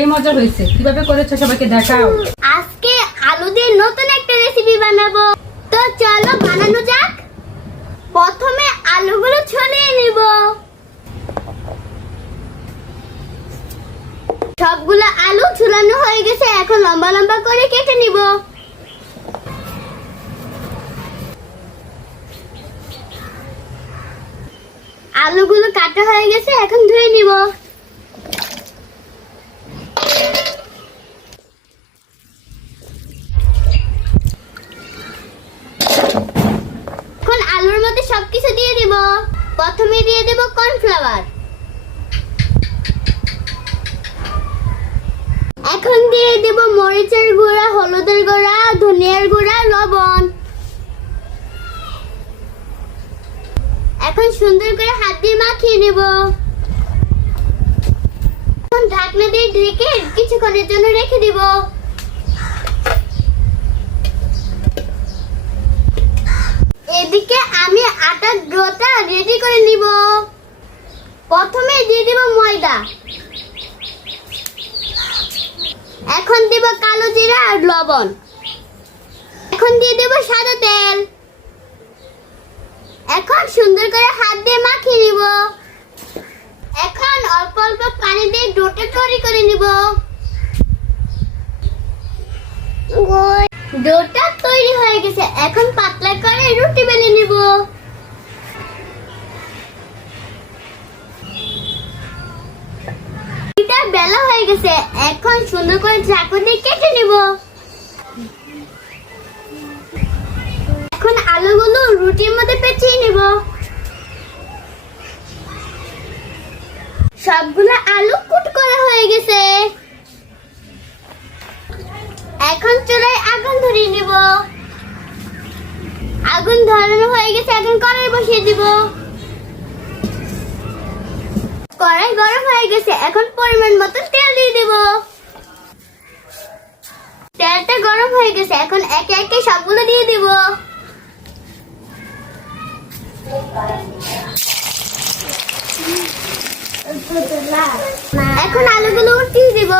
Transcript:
সেই মজা হয়েছে। কিভাবে করেছো সবাইকে দেখাও। আজকে আলু দিয়ে নতুন একটা রেসিপি বানাবো, তো চলো বানানো যাক। প্রথমে আলুগুলো ছড়িয়ে নিব। সবগুলো আলু ছুলানো হয়ে গেছে, এখন লম্বা লম্বা করে কেটে নিব। আলুগুলো কাটা হয়ে গেছে, এখন ধুয়ে নিব। এখন আলুর মধ্যে সবকিছু দিয়ে দিব। প্রথমে দিয়ে দেব কর্নফ্লাওয়ার, এখন দিয়ে দেব মরিচের গুঁড়া, হলুদের গুঁড়া, ধনিয়ার গুঁড়া, লবণ। এখন সুন্দর করে হাত দিয়ে মাখিয়ে নেব। এখন ঢাকনা দিয়ে ঢেকে কিছুক্ষণের জন্য রেখে দিব। এদিকে আমি আটার ডোটা রেডি করে নিব। প্রথমে দিয়ে দিব ময়দা, এখন দিব কালো জিরা আর লবণ, এখন দিয়ে দেব সাদা তেল। এখন সুন্দর করে হাত দিয়ে মাখিয়ে নিব। এখন অল্প অল্প পানি দিয়ে ডোটা তৈরি করে নিব। ডোটা তৈরি হয়ে গেছে, এখন পাতলা করে রুটি বেলে নিব। রুটিটা বেলা হয়ে গেছে, এখন সুন্দর করে চাকু দিয়ে কেটে নিব। এখন আলুগুলো রুটির মধ্যে পেঁচিয়ে নিব। সবগুলো আলু কুট করা হয়ে গেছে, এখন চুলায় আগুন ধরিয়ে নিব। আগুন ধরানো হয়ে গেছে, এখন কড়াই বসিয়ে দিব। কড়াই গরম হয়ে গেছে, এখন পরিমাণ মতো তেল দিয়ে দিব। তেলটা গরম হয়ে গেছে, এখন একে একে সবগুলো দিয়ে দিব। এখন আলুগুলো উঠিয়ে দিব।